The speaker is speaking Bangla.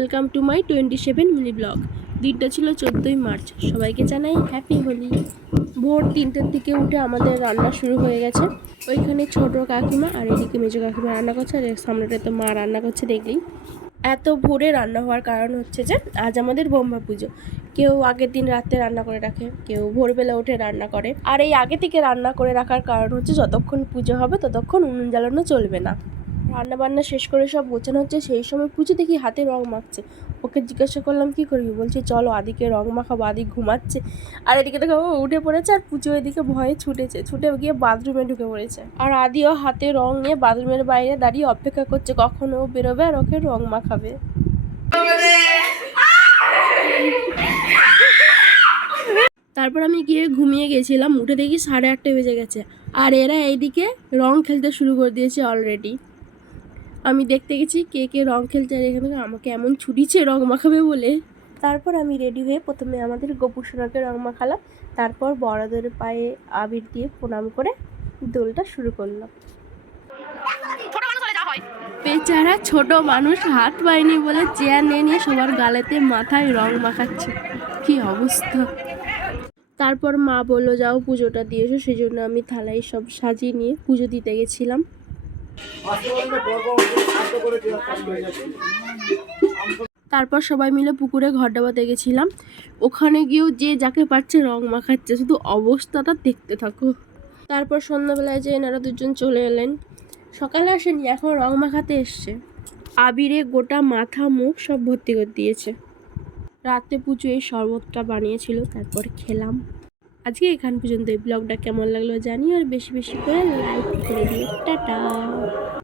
Welcome to my 27 mini blog. দিনটা ছিল 14ই মার্চ। সবাইকে জানাই হ্যাপি হোলি। ভোর 3টের দিকে উঠে আমাদের রান্না শুরু হয়ে গেছে। ওইখানে ছোট কাকিমা আর এদিকে মেজো কাকিমা রান্না করছে, আর সামনেটা তো মা রান্না করছে। দেখলেই এত ভোরে রান্না হওয়ার কারণ হচ্ছে যে আজ আমাদের ব্রহ্মা পুজো। কেউ আগের দিন রাতে রান্না করে রাখে, কেউ ভোরবেলা উঠে রান্না করে। আর এই আগে থেকে রান্না করে রাখার কারণ হচ্ছে যতক্ষণ পুজো হবে ততক্ষণ উনুন জ্বালানো চলবে না। রান্না বান্না শেষ করে সব গোছানো হচ্ছে, সেই সময় পুজো দেখি হাতে রং মাখছে। ওকে জিজ্ঞাসা করলাম কী করবি, বলছে চলো আদিকে রং মাখাবো, আদি ঘুমাচ্ছে। আর এদিকে দেখো ও উঠে পড়েছে, আর পুজো এদিকে ভয়ে ছুটে গিয়ে বাথরুমে ঢুকে পড়েছে। আর আদিও হাতে রং নিয়ে বাথরুমের বাইরে দাঁড়িয়ে অপেক্ষা করছে কখন ও বেরোবে আর ওকে রং মাখাবে। তারপর আমি গিয়ে ঘুমিয়ে গেছিলাম, উঠে দেখি 8:30 বেজে গেছে। আর এরা এইদিকে রং খেলতে শুরু করে দিয়েছে অলরেডি। আমি দেখতে গেছি কে কে রং খেলতে, আর এখানে আমাকে এমন ছুটিছে রং মাখাবে বলে। তারপর আমি রেডি হয়ে প্রথমে আমাদের গোপু সোনাকে রং মাখালাম, তারপর বড়দের পায়ে আবির দিয়ে প্রণাম করে দোলটা শুরু করলাম। বেচারা ছোট মানুষ হাত পায়নি বলে চেয়ার নিয়ে সবার গালেতে মাথায় রং মাখাচ্ছে, কি অবস্থা। তারপর মা বললো যাও পুজোটা দিয়ে এসো, সেই জন্য আমি থালায় সব সাজিয়ে নিয়ে পুজো দিতে গেছিলাম। তারপর সবাই মিলে পুকুরে ঘর ডাবাতে গেছিলাম। ওখানে গিয়েও যে যাকে পাচ্ছে রং মাখাচ্ছে, শুধু অবস্থাটা দেখতে থাকো। তারপর সন্ধ্যাবেলায় যে এনারা দুজন চলে এলেন, সকালে আসেনি, এখন রং মাখাতে এসছে। আবিরে গোটা মাথা মুখ সব ভর্তি করে দিয়েছে। রাতে পুজো এই শরবতটা বানিয়েছিল, তারপর খেলাম। আজকে এখান পর্যন্ত। এই ব্লগটা কেমন লাগলো জানিও, আর বেশি বেশি করে লাইক করে দিও। টাটা।